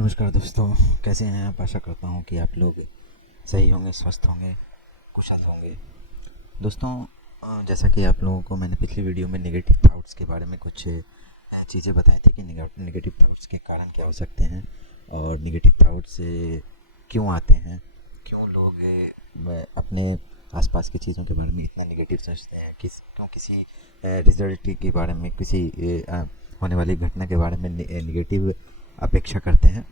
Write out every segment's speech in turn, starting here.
नमस्कार दोस्तों, कैसे हैं आप? आशा करता हूँ कि आप लोग सही होंगे, स्वस्थ होंगे, कुशल होंगे। दोस्तों, जैसा कि आप लोगों को मैंने पिछली वीडियो में नेगेटिव थॉट्स के बारे में कुछ चीज़ें बताई थी कि नेगेटिव थॉट्स के कारण क्या हो सकते हैं और नेगेटिव थॉट्स क्यों आते हैं, क्यों लोग अपने आसपास की चीज़ों के बारे में इतना नेगेटिव सोचते हैं, क्यों किसी रिजल्ट के बारे में, किसी होने वाली घटना के बारे में नेगेटिव अपेक्षा करते हैं।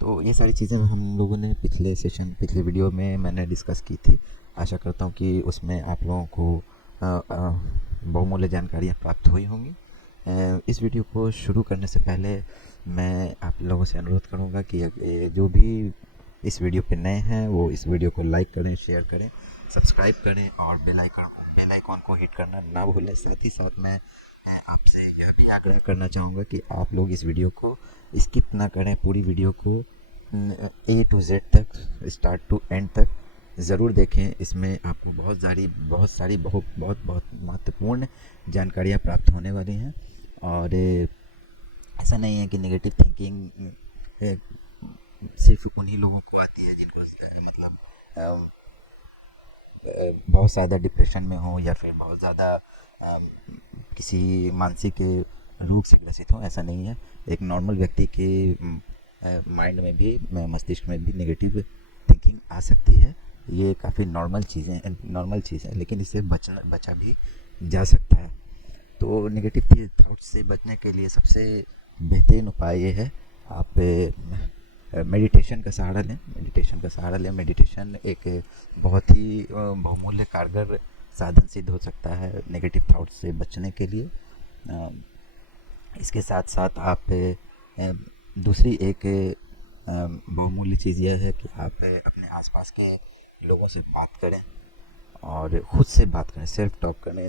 तो ये सारी चीज़ें हम लोगों ने पिछले वीडियो में मैंने डिस्कस की थी। आशा करता हूँ कि उसमें आप लोगों को बहुमूल्य जानकारियाँ प्राप्त हुई होंगी। इस वीडियो को शुरू करने से पहले मैं आप लोगों से अनुरोध करूँगा कि जो भी इस वीडियो पे नए हैं वो इस वीडियो को लाइक करें, शेयर करें, सब्सक्राइब करें और बेल आइकॉन को हिट करना ना भूलें। साथ ही साथ मैं आपसे यह भी आग्रह करना चाहूँगा कि आप लोग इस वीडियो को स्किप ना करें, पूरी वीडियो को A to Z तक, स्टार्ट टू एंड तक ज़रूर देखें। इसमें आपको बहुत सारी बहुत महत्वपूर्ण जानकारियाँ प्राप्त होने वाली हैं। और ऐसा नहीं है कि नेगेटिव थिंकिंग सिर्फ उन्हीं लोगों को आती है जिनको मतलब बहुत ज़्यादा डिप्रेशन में हो या फिर बहुत ज़्यादा किसी मानसिक रोग से ग्रसित हो। ऐसा नहीं है। एक नॉर्मल व्यक्ति के माइंड में भी, मस्तिष्क में भी नेगेटिव थिंकिंग आ सकती है। ये काफ़ी नॉर्मल चीज़ है, लेकिन इससे बचा भी जा सकता है। तो नेगेटिव थॉट्स से बचने के लिए सबसे बेहतरीन उपाय ये है, आप मेडिटेशन का सहारा लें। मेडिटेशन एक बहुत ही बहुमूल्य कारगर साधन सिद्ध हो सकता है नेगेटिव थॉट्स से बचने के लिए। इसके साथ साथ आप दूसरी एक बहुमूल्य चीज़ यह है कि आप अपने आसपास के लोगों से बात करें और ख़ुद से बात करें, सेल्फ टॉक करें,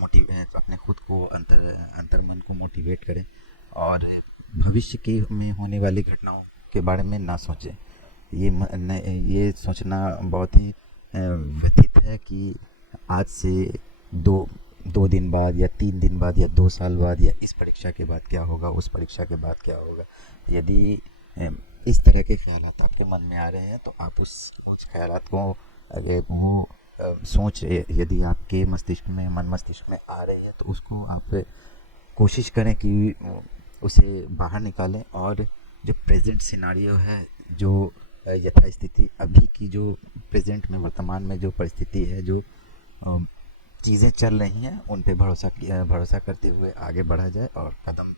मोटिवेट, अपने खुद को अंतर्मन को मोटिवेट करें और भविष्य की में होने वाली घटनाओं के बारे में ना सोचें। ये सोचना बहुत ही व्यथित है कि आज से दो दिन बाद या 3 दिन बाद या 2 साल बाद या इस परीक्षा के बाद क्या होगा, उस परीक्षा के बाद क्या होगा। यदि इस तरह के ख्यालात आपके मन में आ रहे हैं तो आप उस ख्यालात को सोच, यदि आपके मन मस्तिष्क में आ रहे हैं तो उसको आप कोशिश करें कि उसे बाहर निकालें और जो प्रेजेंट सिनारियो है, जो यथास्थिति अभी की, जो प्रेजेंट में वर्तमान में जो परिस्थिति है, जो चीज़ें चल रही हैं, उन पे भरोसा करते हुए आगे बढ़ा जाए और कदम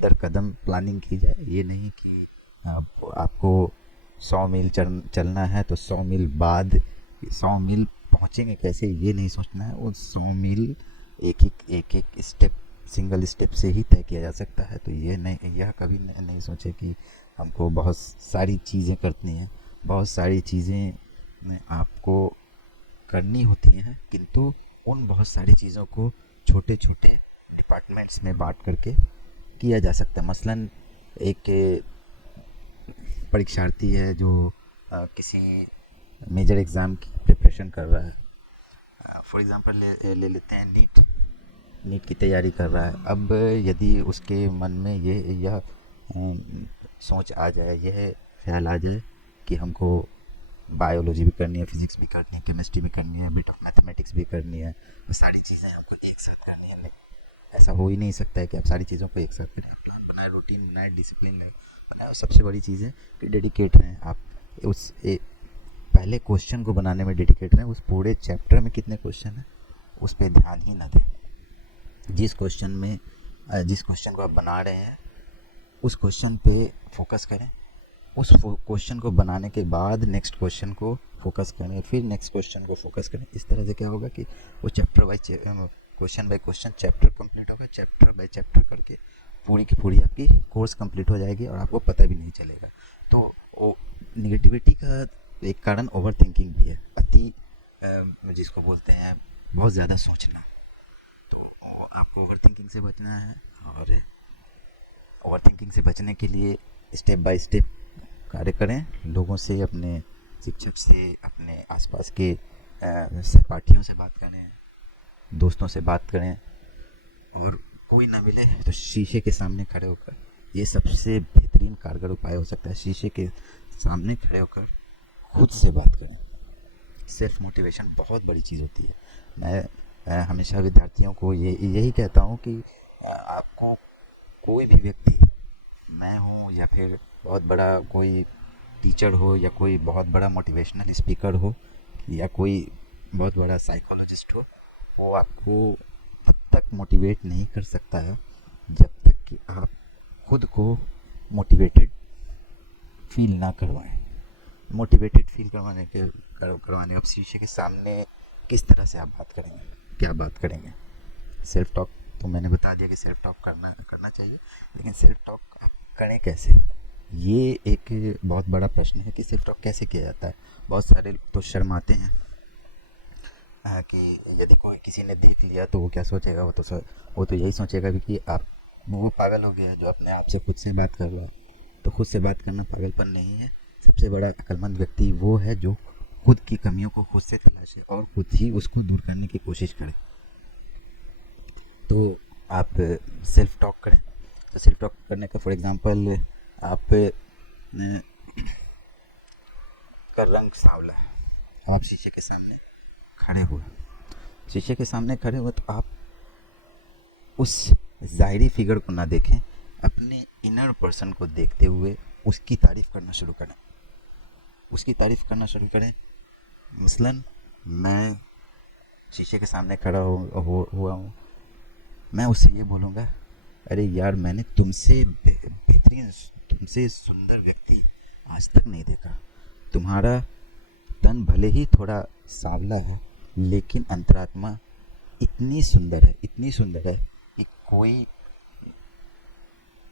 दर कदम प्लानिंग की जाए। ये नहीं कि आपको 100 मील चलना है तो 100 मील पहुँचेंगे कैसे, ये नहीं सोचना है। वो 100 मील एक स्टेप, सिंगल स्टेप से ही तय किया जा सकता है। तो यह कभी नहीं सोचे कि हमको बहुत सारी चीज़ें करनी हैं। बहुत सारी चीज़ें आपको करनी होती हैं, किंतु उन बहुत सारी चीज़ों को छोटे छोटे डिपार्टमेंट्स में बांट करके किया जा सकता है। मसलन एक परीक्षार्थी है जो किसी मेजर एग्ज़ाम की प्रिपरेशन कर रहा है। फॉर एग्ज़ाम्पल ले लेते हैं नीट की तैयारी कर रहा है। अब यदि उसके मन में यह सोच आ जाए, यह ख्याल आ जाए कि हमको बायोलॉजी भी करनी है, फिज़िक्स भी करनी है, केमिस्ट्री भी करनी है, बिट ऑफ मैथमेटिक्स भी करनी है, तो सारी चीज़ें हमको एक साथ करनी है। ऐसा हो ही नहीं सकता है कि आप सारी चीज़ों को एक साथ करें। प्लान बनाए, रूटीन बनाए, डिसिप्लिन बनाए। सबसे बड़ी चीज़ है कि डेडिकेट रहें आप। पहले क्वेश्चन को बनाने में डेडिकेट रहें। उस पूरे चैप्टर में कितने क्वेश्चन हैं उस पर ध्यान ही ना दें। जिस क्वेश्चन को आप बना रहे हैं उस क्वेश्चन पे फोकस करें। उस क्वेश्चन को बनाने के बाद नेक्स्ट क्वेश्चन को फोकस करें, फिर नेक्स्ट क्वेश्चन को फोकस करें। इस तरह से क्या होगा कि वो question by question chapter complete होगा। चैप्टर बाय चैप्टर करके पूरी की पूरी आपकी कोर्स कंप्लीट हो जाएगी और आपको पता भी नहीं चलेगा। तो निगेटिविटी का एक कारण ओवर थिंकिंग भी है, जिसको बोलते हैं बहुत ज़्यादा सोचना। तो आपको ओवर थिंकिंग से बचना है और ओवर थिंकिंग से बचने के लिए स्टेप बाय स्टेप कार्य करें। लोगों से, अपने शिक्षक से, अपने आसपास के सहपाठियों से बात करें, दोस्तों से बात करें और कोई ना मिले तो शीशे के सामने खड़े होकर ये सबसे बेहतरीन कारगर उपाय हो सकता है। शीशे के सामने खड़े होकर खुद से बात करें। सेल्फ मोटिवेशन बहुत बड़ी चीज़ होती है। मैं हमेशा विद्यार्थियों को यही कहता हूँ कि आपको कोई भी व्यक्ति, मैं हूँ या फिर बहुत बड़ा कोई टीचर हो या कोई बहुत बड़ा मोटिवेशनल स्पीकर हो या कोई बहुत बड़ा साइकोलॉजिस्ट हो, वो आपको तब तक मोटिवेट नहीं कर सकता है जब तक कि आप खुद को मोटिवेटेड फील ना करवाएं। मोटिवेटेड फील करवाने अब शीशे के सामने किस तरह से आप बात करेंगे, क्या बात करेंगे। सेल्फ टॉक तो मैंने बता दिया कि सेल्फ टॉक करना चाहिए, लेकिन सेल्फ टॉक आप करें कैसे, ये एक बहुत बड़ा प्रश्न है कि सेल्फ टॉक कैसे किया जाता है। बहुत सारे लोग तो शर्माते हैं कि यदि कोई किसी ने देख लिया तो वो क्या सोचेगा, वो तो यही सोचेगा कि आप वो पागल हो गया जो अपने आप से खुद से बात कर रहा। तो खुद से बात करना पागलपन नहीं है। सबसे बड़ा अक्लमंद व्यक्ति वो है जो खुद की कमियों को खुद से तलाशे और खुद ही उसको दूर करने की कोशिश करे। तो आप सेल्फ टॉक करें। तो सेल्फ टॉक करने का फॉर एग्जांपल, आप का रंग सांवला है, आप शीशे के सामने खड़े हुए तो आप उस ज़ाहिरी फिगर को ना देखें, अपने इनर पर्सन को देखते हुए उसकी तारीफ़ करना शुरू करें। मसलन मैं शीशे के सामने खड़ा हुआ हूँ, मैं उससे ये बोलूँगा, अरे यार, मैंने तुमसे बेहतरीन, तुमसे सुंदर व्यक्ति आज तक नहीं देखा। तुम्हारा तन भले ही थोड़ा सांवला है, लेकिन अंतरात्मा इतनी सुंदर है कि कोई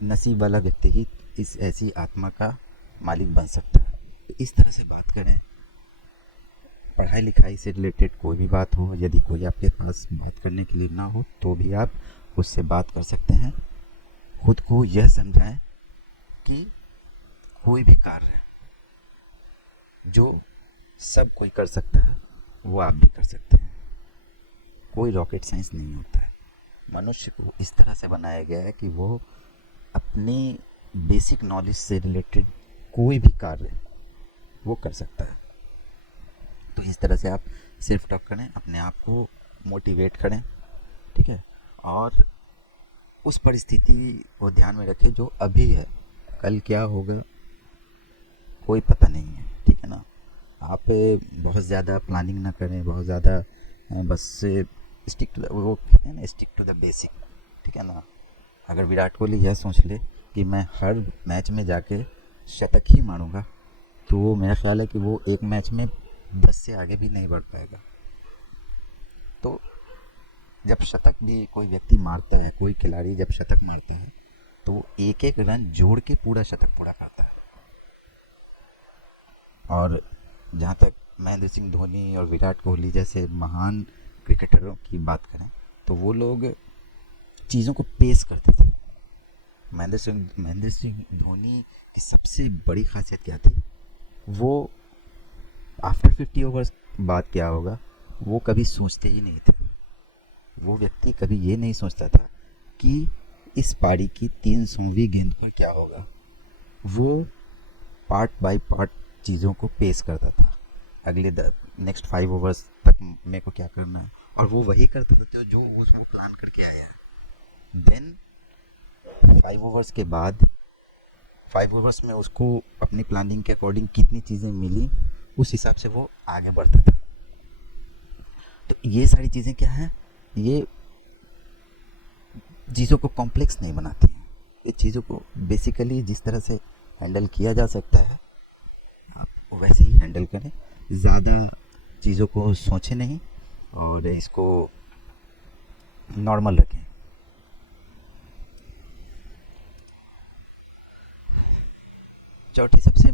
नसीब वाला व्यक्ति ही इस ऐसी आत्मा का मालिक बन सकता है। तो इस तरह से बात करें। पढ़ाई लिखाई से रिलेटेड कोई भी बात हो, यदि कोई आपके पास बात करने के लिए ना हो तो भी आप उससे बात कर सकते हैं। खुद को यह समझाएं कि कोई भी कार्य जो सब कोई कर सकता है वो आप भी कर सकते हैं। कोई रॉकेट साइंस नहीं होता है। मनुष्य को इस तरह से बनाया गया है कि वो अपनी बेसिक नॉलेज से रिलेटेड कोई भी कार्य वो कर सकता है। तो इस तरह से आप सेल्फ टॉक करें, अपने आप को मोटिवेट करें, ठीक है। और उस परिस्थिति को ध्यान में रखें जो अभी है। कल क्या होगा कोई पता नहीं है, ठीक है ना। आप बहुत ज़्यादा प्लानिंग ना करें, बहुत ज़्यादा बस स्टिक टू द बेसिक, ठीक है ना। अगर विराट कोहली यह सोच ले कि मैं हर मैच में जाके शतक ही मारूंगा, तो वो मेरा ख्याल है कि वो एक मैच में 10 से आगे भी नहीं बढ़ पाएगा। तो जब शतक भी कोई व्यक्ति मारता है, कोई खिलाड़ी जब शतक मारता है, तो वो एक एक रन जोड़ के पूरा शतक पूरा करता है। और जहाँ तक महेंद्र सिंह धोनी और विराट कोहली जैसे महान क्रिकेटरों की बात करें, तो वो लोग चीज़ों को पेश करते थे। महेंद्र सिंह धोनी की सबसे बड़ी खासियत क्या थी, वो आफ्टर 50 ओवर्स बाद क्या होगा वो कभी सोचते ही नहीं थे। वो व्यक्ति कभी ये नहीं सोचता था कि इस पारी की 300वीं गेंद पर क्या होगा। वो पार्ट बाय पार्ट चीज़ों को पेश करता था। अगले नेक्स्ट 5 ओवर्स तक मेरे को क्या करना है, और वो वही करता था जो उसको प्लान करके आया है। देन 5 ओवर्स के बाद 5 ओवर्स में उसको अपनी प्लानिंग के अकॉर्डिंग कितनी चीज़ें मिली, उस हिसाब से वो आगे बढ़ता था। तो ये सारी चीज़ें क्या हैं, ये चीज़ों को कॉम्प्लेक्स नहीं बनाती हैं। ये चीज़ों को बेसिकली जिस तरह से हैंडल किया जा सकता है आप वैसे ही हैंडल करें। ज़्यादा चीज़ों को सोचें नहीं और इसको नॉर्मल रखें। चौथी सबसे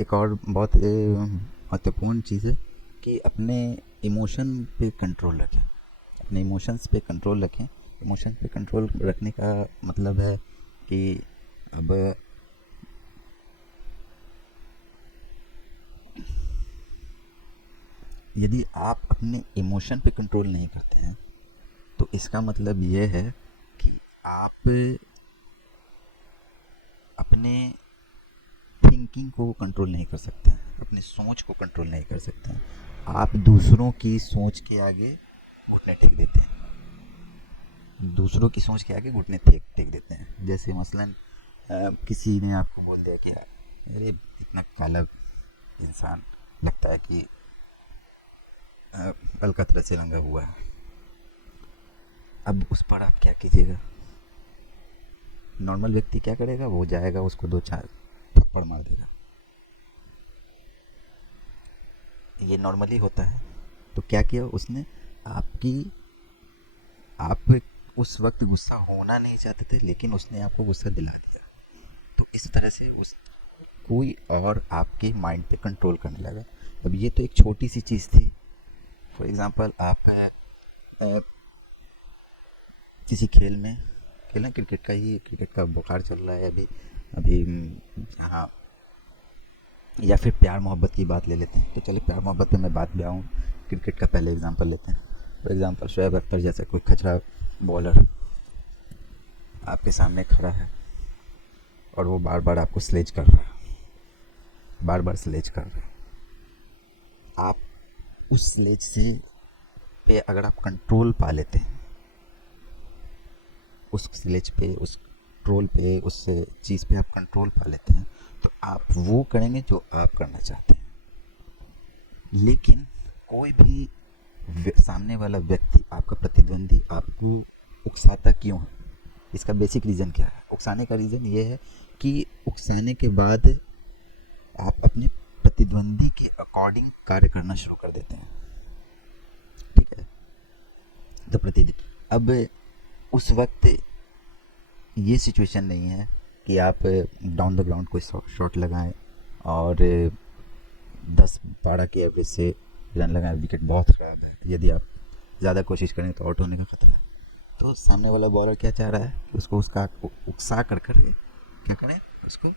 एक और बहुत महत्वपूर्ण चीज़ है कि अपने इमोशन पे कंट्रोल रखें। अपने इमोशंस पे कंट्रोल रखें। इमोशन पे कंट्रोल रखने का मतलब है कि अब यदि आप अपने इमोशन पे कंट्रोल नहीं करते हैं तो इसका मतलब ये है कि आप अपने थिंकिंग को कंट्रोल नहीं कर सकते हैं, अपनी सोच को कंट्रोल नहीं कर सकते हैं। आप दूसरों की सोच के आगे घुटने टेक देते हैं, दूसरों की सोच के आगे घुटने टेक देते हैं। जैसे मसलन किसी ने आपको बोल दिया कि अरे इतना काला इंसान लगता है कि अलकतरा से रंगा हुआ है। अब उस पर आप क्या कीजिएगा? नॉर्मल व्यक्ति क्या करेगा? वो जाएगा, उसको 2-4 थप्पड़ मार देगा। ये नॉर्मली होता है। तो क्या किया उसने? आप उस वक्त गुस्सा होना नहीं चाहते थे, लेकिन उसने आपको गुस्सा दिला दिया। तो इस तरह से उस कोई और आपके माइंड पे कंट्रोल करने लगा। अब ये तो एक छोटी सी चीज़ थी। फॉर एग्ज़ाम्पल आप किसी खेलें क्रिकेट का बुखार चल रहा है अभी अभी जहाँ, या फिर प्यार मोहब्बत की बात ले लेते हैं। तो चलिए प्यार मोहब्बत पे मैं बात भी आऊँ, क्रिकेट का पहले एग्जांपल लेते हैं। फॉर एग्जांपल शोएब अख्तर जैसा कोई खचरा बॉलर आपके सामने खड़ा है और वो बार बार आपको स्लेज कर रहा है, बार बार स्लेज कर रहा है। आप उस स्लेज से पे अगर आप कंट्रोल पा लेते हैं, उस स्लेज पे, उस ट्रोल पे, उस चीज़ पे आप कंट्रोल पा लेते हैं, तो आप वो करेंगे जो आप करना चाहते हैं। लेकिन कोई भी सामने वाला व्यक्ति, आपका प्रतिद्वंदी, आपको उकसाता क्यों है? इसका बेसिक रीज़न क्या है? उकसाने का रीज़न ये है कि उकसाने के बाद आप अपने प्रतिद्वंदी के अकॉर्डिंग कार्य करना शुरू कर देते हैं। ठीक है? तो अब उस वक्त ये सिचुएशन नहीं है कि आप डाउन द ग्राउंड कोई शॉट लगाएं और 10-12 की एवरेज से रन लगाएं। विकेट बहुत ख़राब है, यदि आप ज़्यादा कोशिश करें तो आउट होने का खतरा है। तो सामने वाला बॉलर क्या चाह रहा है कि उसको उसका उकसा कर क्या करें, उसको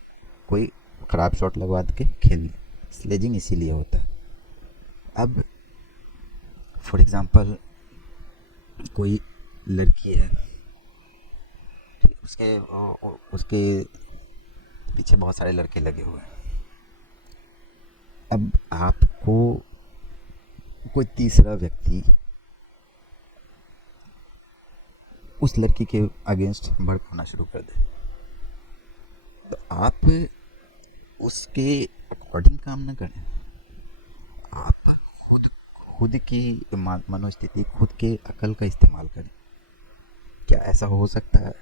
कोई ख़राब शॉट लगवा के खेल लें। स्लेजिंग इसीलिए होता है। अब फॉर एग्ज़ाम्पल कोई लड़की है, उसके पीछे बहुत सारे लड़के लगे हुए हैं। अब आपको कोई तीसरा व्यक्ति उस लड़की के अगेंस्ट भड़काना शुरू कर दे, तो आप उसके अकॉर्डिंग काम न करें। आप खुद की मनोस्थिति, खुद के अकल का इस्तेमाल करें। क्या ऐसा हो सकता है?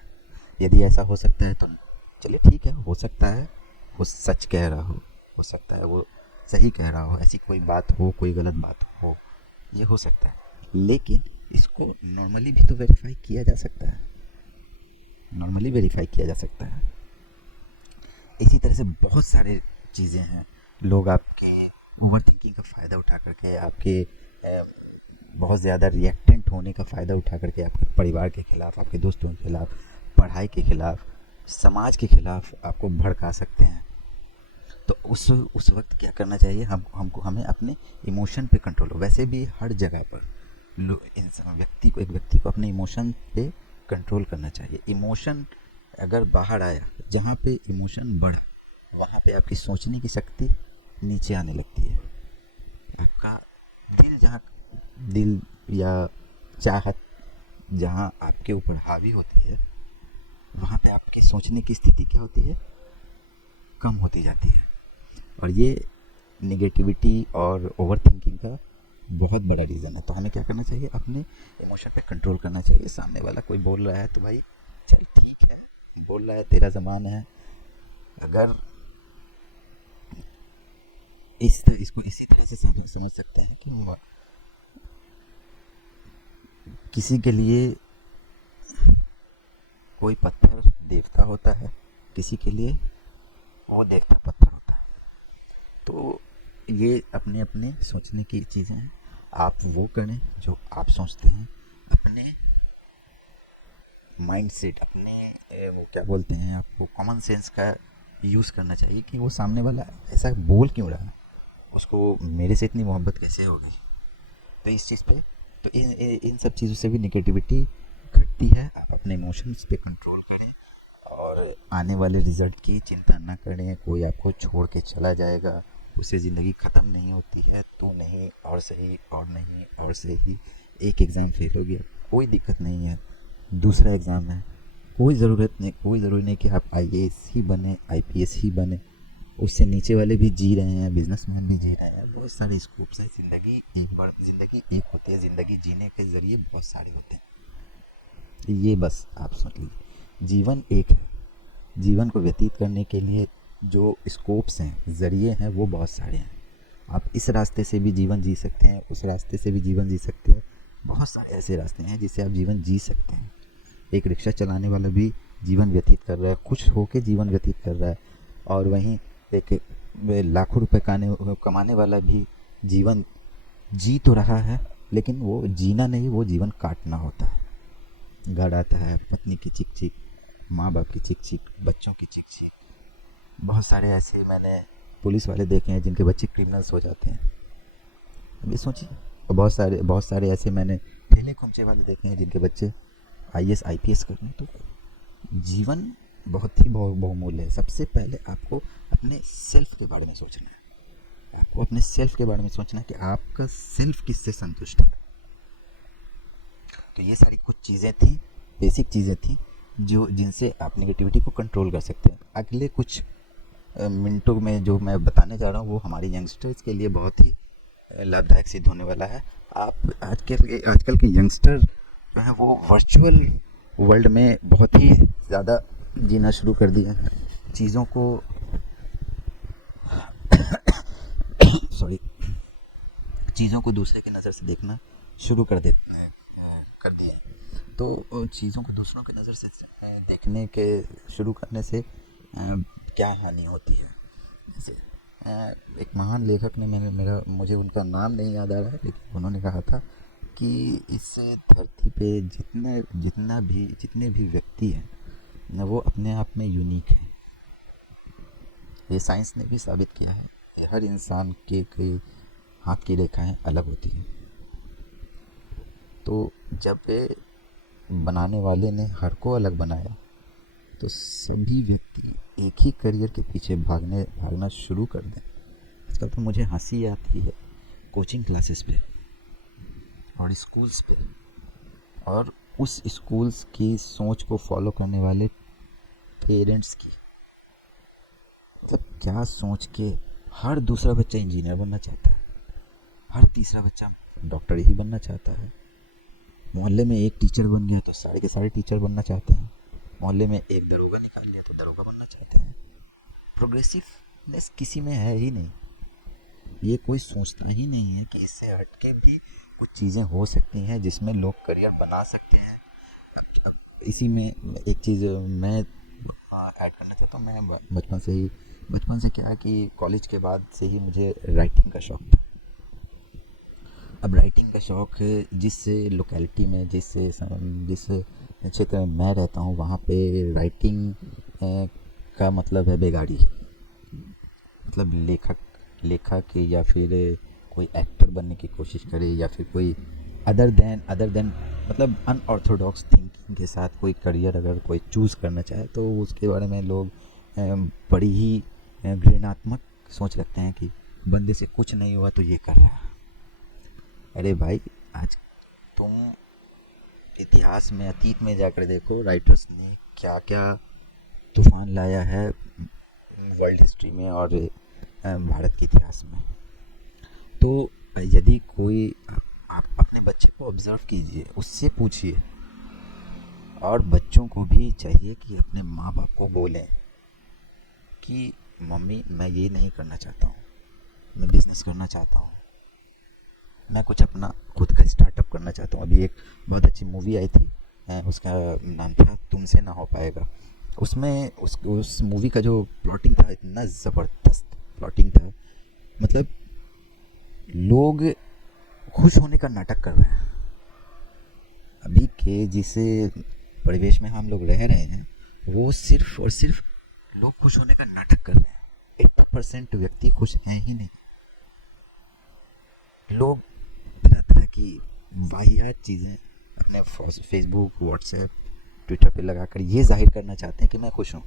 यदि ऐसा हो सकता है तो चलिए ठीक है, हो सकता है वो सच कह रहा हो सकता है वो सही कह रहा हो, ऐसी कोई बात हो, कोई गलत बात हो, ये हो सकता है। लेकिन इसको नॉर्मली भी तो वेरीफाई किया जा सकता है, नॉर्मली वेरीफाई किया जा सकता है। इसी तरह से बहुत सारे चीज़ें हैं। लोग आपके ओवर थिंकिंग का फ़ायदा उठा करके, आपके बहुत ज़्यादा रिएक्टेंट होने का फ़ायदा उठा करके आपके परिवार के खिलाफ़, आपके दोस्तों के खिलाफ़, पढ़ाई के खिलाफ़, समाज के खिलाफ़ आपको भड़का सकते हैं। तो उस वक्त क्या करना चाहिए? हमें अपने इमोशन पे कंट्रोल हो। वैसे भी हर जगह पर एक व्यक्ति को अपने इमोशन पे कंट्रोल करना चाहिए। इमोशन अगर बाहर आया, जहाँ पे इमोशन बढ़ा, वहाँ पे आपकी सोचने की शक्ति नीचे आने लगती है। आपका दिल या चाहत जहाँ आपके ऊपर हावी होती है, वहाँ पे आपकी सोचने की स्थिति क्या होती है? कम होती जाती है। और ये नेगेटिविटी और ओवर थिंकिंग का बहुत बड़ा रीज़न है। तो हमें क्या करना चाहिए? अपने इमोशन पे कंट्रोल करना चाहिए। सामने वाला कोई बोल रहा है तो भाई चल ठीक है, बोल रहा है, तेरा ज़माना है। अगर इसको इसी तरह से समझ सकते हैं कि किसी के लिए कोई पत्थर देवता होता है, किसी के लिए वो देवता पत्थर होता है। तो ये अपने अपने सोचने की चीज़ें हैं। आप वो करें जो आप सोचते हैं। अपने माइंड सेट, अपने वो क्या बोलते हैं, आपको कॉमन सेंस का यूज़ करना चाहिए कि वो सामने वाला ऐसा बोल क्यों रहा है, उसको मेरे से इतनी मोहब्बत कैसे हो गई। तो इस चीज़ पे, तो इन सब चीज़ों से भी नेगेटिविटी घटती है। आप अपने इमोशंस पे कंट्रोल करें और आने वाले रिज़ल्ट की चिंता ना करें। कोई आपको छोड़ के चला जाएगा, उससे ज़िंदगी ख़त्म नहीं होती है। तो नहीं और सही और नहीं और सही, एक एग्ज़ाम फेल हो गया, कोई दिक्कत नहीं है, दूसरा एग्ज़ाम है। कोई ज़रूरी नहीं कि आप आईएएस ही बने, आईपीएस ही बने। उससे नीचे वाले भी जी रहे हैं, बिजनेसमैन भी जी रहे हैं। बहुत सारे स्कोप्स है। ज़िंदगी एक होती है, ज़िंदगी जीने के ज़रिए बहुत सारे होते हैं। ये बस आप सुन लीजिए, जीवन एक है। जीवन को व्यतीत करने के लिए जो स्कोप्स हैं, ज़रिए हैं, वो बहुत सारे हैं। आप इस रास्ते से भी जीवन जी सकते हैं, उस रास्ते से भी जीवन जी सकते हैं। बहुत सारे ऐसे रास्ते हैं जिससे आप जीवन जी सकते हैं। एक रिक्शा चलाने वाला भी जीवन व्यतीत कर रहा है, खुश होकर जीवन व्यतीत कर रहा है। और वहीं एक लाखों रुपए कमाने वाला भी जीवन जी तो रहा है, लेकिन वो जीना नहीं, वो जीवन काटना होता है। घर आता है, पत्नी की चिक चिक, माँ बाप की चिक चिक, बच्चों की चिक चिक। बहुत सारे ऐसे मैंने पुलिस वाले देखे हैं जिनके बच्चे क्रिमिनल्स हो जाते हैं। अभी सोचिए। और बहुत सारे ऐसे मैंने ठेले खुमचे वाले देखे हैं जिनके बच्चे आईएएस आईपीएस कर रहे हैं। तो जीवन बहुत ही बहुमूल्य है। सबसे पहले आपको अपने सेल्फ के बारे में सोचना है। आपको अपने सेल्फ के बारे में सोचना है कि आपका सेल्फ किससे संतुष्ट है। तो ये सारी कुछ चीज़ें थी, बेसिक चीज़ें थी जिनसे आप नेगेटिविटी को कंट्रोल कर सकते हैं। अगले कुछ मिनटों में जो मैं बताने जा रहा हूँ वो हमारे यंगस्टर्स के लिए बहुत ही लाभदायक सिद्ध होने वाला है। आप आजकल के यंगस्टर जो हैं वो वर्चुअल वर्ल्ड में बहुत ही ज़्यादा जीना शुरू कर दिया है। चीज़ों को सॉरी चीज़ों को दूसरे की नज़र से देखना शुरू कर दिए। तो चीज़ों को दूसरों की नज़र से देखने के शुरू करने से क्या हानि होती है। जैसे एक महान लेखक ने मुझे उनका नाम नहीं याद आ रहा है, लेकिन उन्होंने कहा था कि इस धरती पे जितने भी व्यक्ति हैं न, वो अपने आप में यूनिक है। ये साइंस ने भी साबित किया है। हर इंसान के हाथ की रेखाएं अलग होती हैं। तो जब बनाने वाले ने हर को अलग बनाया तो सभी व्यक्ति एक ही करियर के पीछे भागना शुरू कर दें। आजकल तो मुझे हंसी आती है कोचिंग क्लासेस पे और स्कूल्स पे, और उस स्कूल्स की सोच को फॉलो करने वाले पेरेंट्स की। मतलब क्या सोच के हर दूसरा बच्चा इंजीनियर बनना चाहता है, हर तीसरा बच्चा डॉक्टर ही बनना चाहता है। मोहल्ले में एक टीचर बन गया तो सारे के सारे टीचर बनना चाहते हैं। मोहल्ले में एक दरोगा निकाल लिया तो दरोगा बनना चाहते हैं। प्रोग्रेसिवनेस किसी में है ही नहीं। ये कोई सोचता ही नहीं है कि इससे हटके भी कुछ चीज़ें हो सकती हैं जिसमें लोग करियर बना सकते हैं। अब इसी में एक चीज़ मैं ऐड करना चाहता हूँ। मैं बचपन से क्या है कि कॉलेज के बाद से ही मुझे राइटिंग का शौक था। अब राइटिंग का शौक जिस लोकेलिटी में जिस क्षेत्र में मैं रहता हूँ वहाँ पे राइटिंग का मतलब है बेगाड़ी। मतलब लेखक या फिर कोई एक्टर बनने की कोशिश करे, या फिर कोई अदर देन मतलब अनऑर्थोडॉक्स थिंकिंग के साथ कोई करियर अगर कोई चूज़ करना चाहे तो उसके बारे में लोग बड़ी ही घृणात्मक सोच रखते हैं कि बंदे से कुछ नहीं हुआ तो ये कर रहा है। अरे भाई, आज तुम इतिहास में, अतीत में जाकर देखो, राइटर्स ने क्या क्या तूफान लाया है वर्ल्ड हिस्ट्री में और भारत के इतिहास में। तो यदि कोई आप अपने बच्चे को ऑब्ज़र्व कीजिए, उससे पूछिए, और बच्चों को भी चाहिए कि अपने माँ बाप को बोलें कि मम्मी मैं ये नहीं करना चाहता हूँ, मैं बिज़नेस करना चाहता हूँ, मैं कुछ अपना खुद का स्टार्टअप करना चाहता हूँ। अभी एक बहुत अच्छी मूवी आई थी, उसका नाम था तुमसे ना हो पाएगा। उसमें उस मूवी का जो प्लॉटिंग था, इतना ज़बरदस्त प्लॉटिंग था। मतलब लोग खुश होने का नाटक कर रहे हैं। अभी के जिस परिवेश में हम लोग रह रहे हैं वो सिर्फ और सिर्फ लोग खुश होने का नाटक कर रहे हैं। 80% व्यक्ति खुश हैं ही नहीं। लोग तरह तरह की वाहियात चीज़ें अपने फेसबुक, व्हाट्सएप, ट्विटर पे लगाकर ये जाहिर करना चाहते हैं कि मैं खुश हूँ।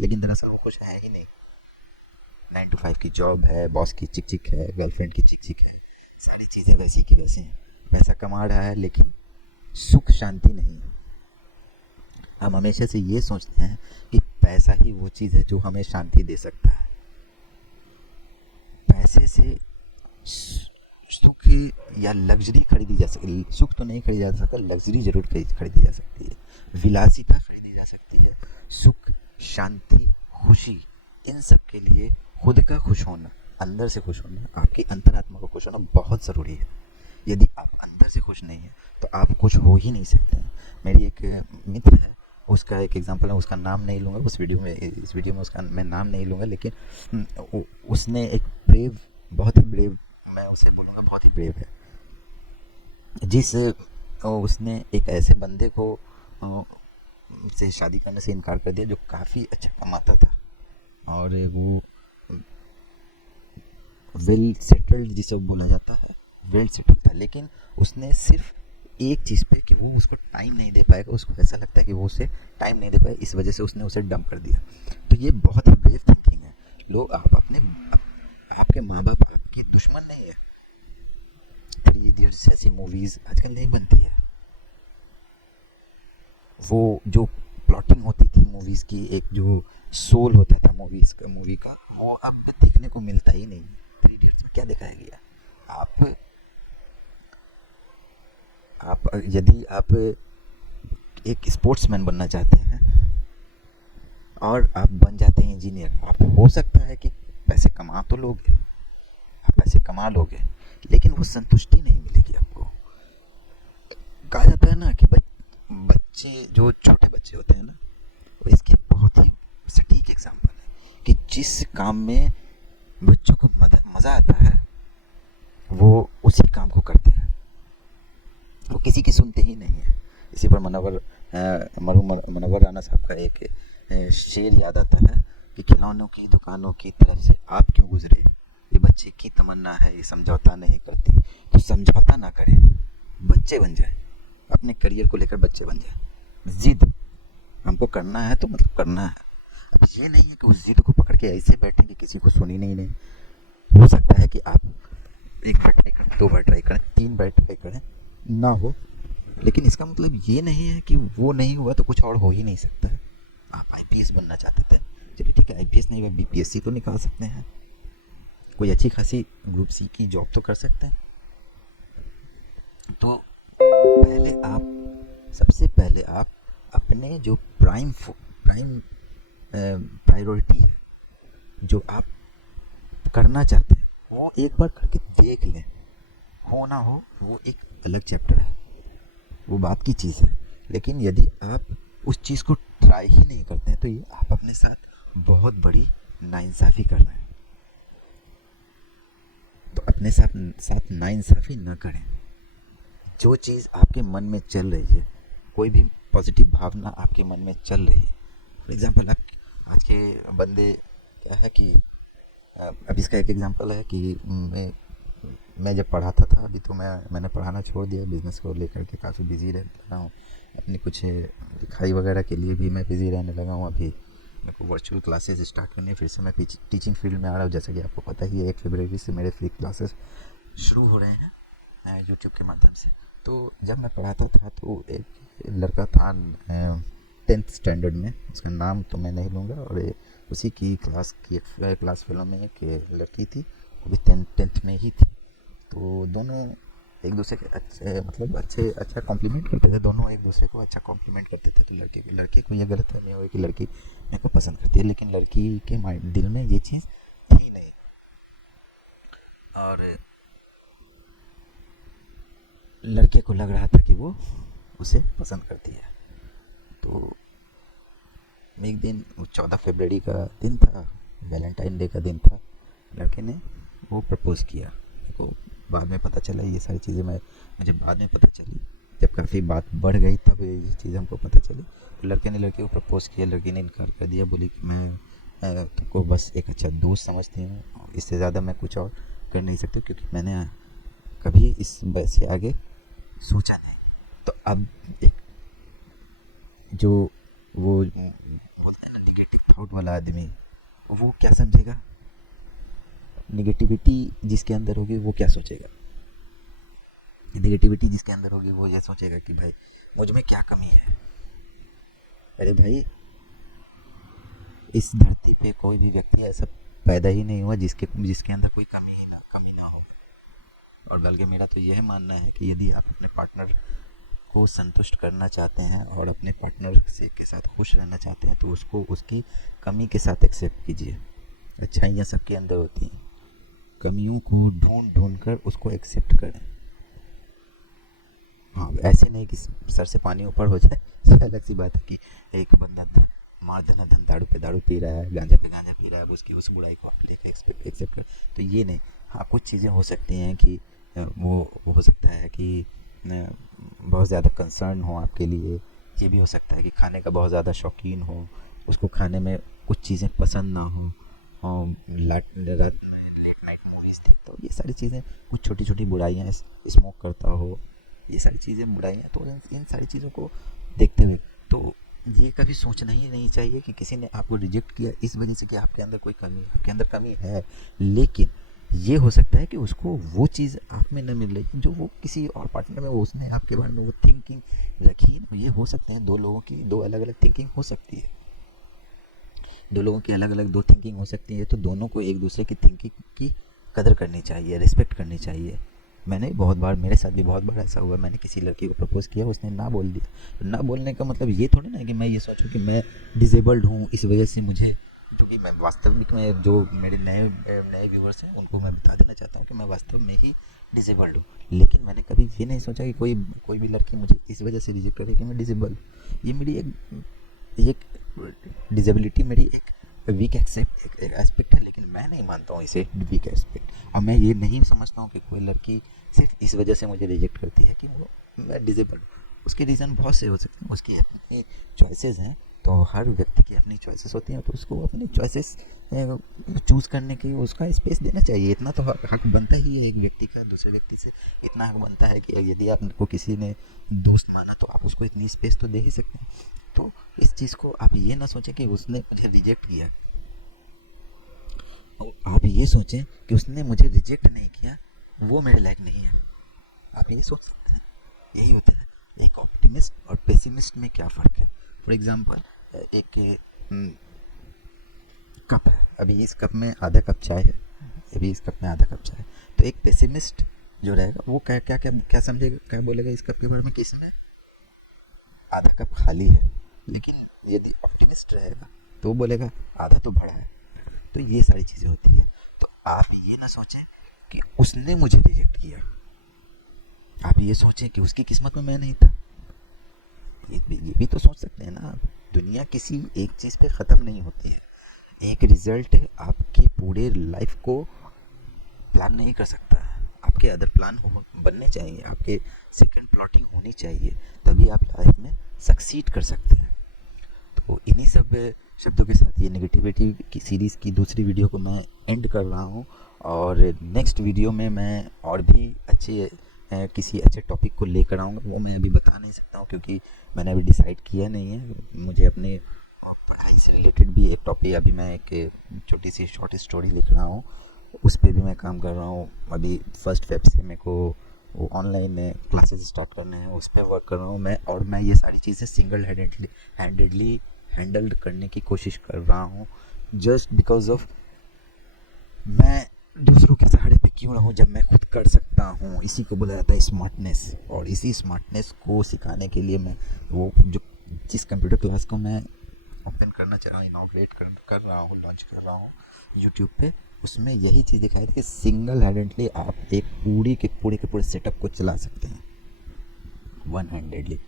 लेकिन दरअसल वो खुश है ही नहीं। 9 to 5 की जॉब है, बॉस की चिक चिक है, गर्लफ्रेंड की चिक चिक है, सारी चीज़ें वैसी की वैसी हैं। पैसा कमा रहा है लेकिन सुख शांति नहीं है। हम हमेशा से ये सोचते हैं कि पैसा ही वो चीज़ है जो हमें शांति दे सकता है। पैसे से सुख या लग्जरी खरीदी जा सकती है। सुख तो नहीं खरीदा जा सकता, लग्जरी जरूर खरीदी जा सकती है, विलासिता खरीदी जा सकती है। सुख, शांति, खुशी, इन सब के लिए खुद का खुश होना, अंदर से खुश होना, आपकी अंतरात्मा को खुश होना बहुत ज़रूरी है। यदि आप अंदर से खुश नहीं हैं तो आप खुश हो ही नहीं सकते हैं। मेरी एक मित्र है, उसका एक एग्जांपल है, उसका नाम नहीं लूँगा इस वीडियो में उसका मैं नाम नहीं लूँगा, लेकिन उसने एक ब्रेव, बहुत ही ब्रेव, मैं उसे बोलूँगा बहुत ही ब्रेव है, उसने एक ऐसे बंदे को से शादी करने से इनकार कर दिया जो काफ़ी अच्छा कमाता था और वो वेल सेटल्ड जिसे बोला जाता है, वेल सेटल्ड था। लेकिन उसने सिर्फ एक चीज़ पे कि वो उसको टाइम नहीं दे पाएगा, उसको ऐसा लगता है कि वो उसे टाइम नहीं दे पाए, इस वजह से उसने उसे डंप कर दिया। तो ये बहुत ही ब्रेव थिंकिंग है। लोग आपके माँ बाप आपके दुश्मन नहीं है। 3 इडियट्स ऐसी मूवीज़ आजकल नहीं बनती है। वो जो प्लॉटिंग होती थी मूवीज़ की, एक जो सोल होता था मूवी का, वो अब देखने को मिलता ही नहीं। 3 इडियट्स में क्या दिखाया गया? यदि आप एक स्पोर्ट्समैन बनना चाहते हैं और आप बन जाते हैं इंजीनियर, आप हो सकता है कि पैसे कमा तो लोगे, आप पैसे कमा लोगे, लेकिन वो संतुष्टि नहीं मिलेगी आपको। कहा जाता है ना कि बच्चे, जो छोटे बच्चे होते हैं ना, वो इसके बहुत ही सटीक एग्जाम्पल है कि जिस काम में बच्चों को मज़ा आता है वो उसी काम को करते हैं, वो किसी की सुनते ही नहीं है। इसी पर मनोवर राणा साहब का एक शेर याद आता है कि खिलौनों की दुकानों की तरफ से आप क्यों गुजरे, ये बच्चे की तमन्ना है, ये समझौता नहीं करती। तो समझौता ना करें, बच्चे बन जाए, अपने करियर को लेकर बच्चे बन जाए। जिद हमको करना है तो मतलब करना है। अब ये नहीं है कि उस जिद को पकड़ के ऐसे बैठें कि किसी को सुनी नहीं। हो सकता है कि आप 1 बार ट्राई करें, 2 बार ट्राई करें, 3 बार ट्राई करें, ना हो, लेकिन इसका मतलब ये नहीं है कि वो नहीं हुआ तो कुछ और हो ही नहीं सकता है। आप आईपीएस बनना चाहते थे, चलिए ठीक है, आईपीएस नहीं हुआ, बीपीएससी तो निकाल सकते हैं, कोई अच्छी खासी ग्रुप सी की जॉब तो कर सकते हैं। तो सबसे पहले आप अपने जो प्राइम प्रायोरिटी है, जो आप करना चाहते हैं, वो एक बार करके देख लें। हो ना हो वो एक अलग चैप्टर है, वो बात की चीज़ है। लेकिन यदि आप उस चीज़ को ट्राई ही नहीं करते हैं तो ये आप अपने साथ बहुत बड़ी नाइंसाफ़ी कर रहे हैं। तो अपने साथ नाइंसाफ़ी न करें। जो चीज़ आपके मन में चल रही है, कोई भी पॉजिटिव भावना आपके मन में चल रही है, फॉर एग्ज़ाम्पल आज के बंदे क्या है कि अब इसका एक एग्ज़ाम्पल है कि मैं जब पढ़ाता था, अभी तो मैंने पढ़ाना छोड़ दिया, बिज़नेस को लेकर के काफ़ी बिज़ी रहता हूँ, अपनी कुछ लिखाई वगैरह के लिए भी मैं बिज़ी रहने लगा हूँ। अभी मेरे को वर्चुअल क्लासेस स्टार्ट करनी है, फिर से मैं टीचिंग फील्ड में आ रहा हूँ। जैसा कि आपको पता ही है, 1 फरवरी से मेरे फ्री क्लासेस शुरू हो रहे हैं यूट्यूब के माध्यम से। तो जब मैं पढ़ाता था तो एक लड़का था 10th स्टैंडर्ड में, उसका नाम तो मैं नहीं लूँगा, और उसी की क्लास फेलो में एक लड़की थी, वो भी 10th में ही थी। तो दोनों एक दूसरे के अच्छा कॉम्प्लीमेंट करते थे, दोनों एक दूसरे को अच्छा कॉम्प्लीमेंट करते थे। तो लड़के को ये गलत नहीं हुआ कि लड़की मेरे को पसंद करती है, लेकिन लड़की के दिल में ये चीज़ थी नहीं। और लड़के को लग रहा था कि वो उसे पसंद करती है। तो एक दिन 14 फरवरी का दिन था, वैलेंटाइन डे का दिन था, लड़के ने वो प्रपोज़ किया। मेरे को बाद में पता चला, ये सारी चीज़ें मुझे बाद में पता चली, जब काफ़ी बात बढ़ गई तब ये चीज़ हमको पता चली। तो लड़के ने लड़की को प्रपोज़ किया, लड़की ने इनकार कर दिया, बोली कि मैं तुमको बस एक अच्छा दोस्त समझती हूँ, इससे ज़्यादा मैं कुछ और कर नहीं सकती, क्योंकि मैंने कभी इस बात से आगे सोचा नहीं। तो अब एक जो वो बोलते हैं ना, निगेटिव डाउट वाला आदमी, वो क्या समझेगा? निगेटिविटी जिसके अंदर होगी वो क्या सोचेगा? निगेटिविटी जिसके अंदर होगी वो ये सोचेगा कि भाई मुझ में क्या कमी है। अरे भाई, इस धरती पे कोई भी व्यक्ति ऐसा पैदा ही नहीं हुआ जिसके जिसके अंदर कोई कमी ना हो। और बल्कि मेरा तो यह मानना है कि यदि आप अपने पार्टनर को संतुष्ट करना चाहते हैं और अपने पार्टनर से के साथ खुश रहना चाहते हैं तो उसको उसकी कमी के साथ एक्सेप्ट कीजिए। अच्छाइयाँ सबके अंदर होती हैं, कमियों को ढूंढ ढूंढ कर उसको एक्सेप्ट करें। हाँ, ऐसे नहीं कि सर से पानी ऊपर हो जाए। ये अलग सी बात है कि एक बंदा मार धन दारू पे दारू पी रहा है, गांजा पे गांजा पी रहा है, उसकी उस बुराई को आप लेकर एक्सेप्ट कर, तो ये नहीं। हाँ, कुछ चीज़ें हो सकती हैं कि वो हो सकता है कि बहुत ज़्यादा कंसर्न हो आपके लिए। ये भी हो सकता है कि खाने का बहुत ज़्यादा शौकीन हो, उसको खाने में कुछ चीज़ें पसंद ना हो, और रात में लेट नाइट मूवीज़ देखता हो। ये सारी चीज़ें, कुछ छोटी छोटी बुराइयाँ, स्मोक करता हो, ये सारी चीज़ें बुराइयाँ। तो इन सारी चीज़ों को देखते हुए तो ये कभी सोचना ही नहीं चाहिए कि किसी ने आपको रिजेक्ट किया इस वजह से कि आपके अंदर कोई कमी है। आपके अंदर कमी है, लेकिन ये हो सकता है कि उसको वो चीज़ आप में न मिल रही जो वो किसी और पार्टनर में, वो उसने आपके बारे में वो थिंकिंग रखी। ये हो सकते हैं दो लोगों की दो अलग अलग थिंकिंग हो सकती है, दो लोगों की अलग अलग दो थिंकिंग हो सकती है। तो दोनों को एक दूसरे की थिंकिंग की कदर करनी चाहिए, रिस्पेक्ट करनी चाहिए। मैंने बहुत बार, मेरे साथ भी बहुत बार ऐसा हुआ, मैंने किसी लड़की को प्रपोज़ किया, उसने ना बोल दिया। ना बोलने का मतलब ये थोड़ी ना है कि मैं ये सोचूं कि मैं डिसेबल्ड हूँ इस वजह से मुझे, क्योंकि मैं वास्तविक में, जो मेरे नए नए व्यूवर्स हैं उनको मैं बता देना चाहता हूँ कि मैं वास्तव में ही डिसेबल्ड हूँ। लेकिन मैंने कभी ये नहीं सोचा कि कोई भी लड़की मुझे इस वजह से रिजेक्ट करे कि मैं डिसेबल। ये मेरी एक डिसेबिलिटी, मेरी एक वीक एक एस्पेक्ट है, लेकिन मैं नहीं मानता हूँ इसे वीक एस्पेक्ट। और मैं ये नहीं समझता हूँ कि कोई लड़की सिर्फ इस वजह से मुझे रिजेक्ट करती है कि वो मैं डिसेबल हूँ। उसके रीज़न बहुत से हो सकते हैं, उसकी अपनी चॉइसेस हैं। तो हर व्यक्ति की अपनी चॉइसेस होती हैं, तो उसको अपनी चॉइसेस चूज़ करने की उसका स्पेस देना चाहिए। इतना तो हक बनता ही है एक व्यक्ति का दूसरे व्यक्ति से। इतना हक बनता है कि यदि आपको किसी ने दोस्त माना तो आप उसको इतनी स्पेस तो दे ही सकते हैं। तो इस चीज़ को आप ये ना सोचें कि उसने मुझे रिजेक्ट किया, और आप ये सोचें कि उसने मुझे रिजेक्ट नहीं किया, वो मेरे लायक नहीं है। आप ये सोच सकते हैं। यही होता है एक ऑप्टिमिस्ट और पेसिमिस्ट में क्या फ़र्क है। फॉर एग्जांपल, एक कप है, अभी इस कप में आधा कप चाय है, अभी इस कप में आधा कप चाय। तो एक पेसिमिस्ट जो रहेगा वो क्या क्या क्या क्या समझेगा, क्या बोलेगा इस कप के बारे में कि इसमें आधा कप खाली है। लेकिन यदि ऑप्टिमिस्ट रहेगा तो वो बोलेगा आधा तो भरा है। तो ये सारी चीज़ें होती है। तो आप ये ना सोचें कि उसने मुझे रिजेक्ट किया, आप ये सोचें कि उसकी किस्मत में मैं नहीं था। ये भी तो सोच सकते हैं ना आप। दुनिया किसी एक चीज़ पे ख़त्म नहीं होती है। एक रिजल्ट आपके पूरे लाइफ को प्लान नहीं कर सकता है। आपके अदर प्लान बनने चाहिए, आपके सेकंड प्लॉटिंग होनी चाहिए, तभी आप लाइफ में सक्सीड कर सकते हैं। तो इन्हीं सब शब्दों के साथ ये नेगेटिविटी की सीरीज़ की दूसरी वीडियो को मैं एंड कर रहा हूँ। और नेक्स्ट वीडियो में मैं और भी किसी अच्छे टॉपिक को लेकर आऊँगा। वो मैं अभी बता नहीं सकता हूँ क्योंकि मैंने अभी डिसाइड किया नहीं है। मुझे अपने पढ़ाई से रिलेटेड भी एक टॉपिक, अभी मैं एक छोटी सी शॉर्ट स्टोरी लिख रहा हूँ, उस पर भी मैं काम कर रहा हूँ। अभी 1 फ़रवरी से मेरे को वो ऑनलाइन में क्लासेस स्टार्ट करने हैं, उस पर वर्क कर रहा हूँ मैं। और मैं ये सारी चीज़ें सिंगल हैंडेडली हैंडल्ड करने की कोशिश कर रहा हूँ, जस्ट बिकॉज ऑफ मैं दूसरों के सहारे पे क्यों रहूँ जब मैं खुद कर सकता हूँ। इसी को बोला जाता है स्मार्टनेस। और इसी स्मार्टनेस को सिखाने के लिए मैं वो जो जिस कंप्यूटर क्लास को मैं ओपन करना चाह रहा हूँ, इनॉग्रेट कर रहा हूँ, लॉन्च कर रहा हूँ यूट्यूब पे, उसमें यही चीज़ दिखाई थी कि सिंगल हैंडेडली आप एक पूरे के पूरे सेटअप को चला सकते हैं, वन हैंडेडली।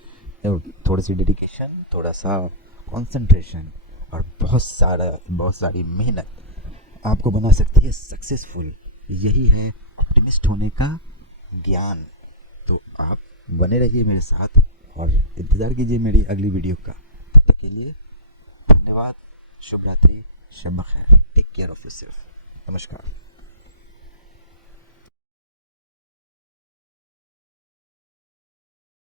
थोड़ी सी डेडिकेशन, थोड़ा सा कंसंट्रेशन और बहुत सारी मेहनत आपको बना सकती है सक्सेसफुल। यही है ऑप्टिमिस्ट होने का ज्ञान। तो आप बने रहिए मेरे साथ और इंतज़ार कीजिए मेरी अगली वीडियो का। तब तक के लिए धन्यवाद। शुभ रात्रि, शब खैर, टेक केयर ऑफ़ योरसेल्फ। नमस्कार।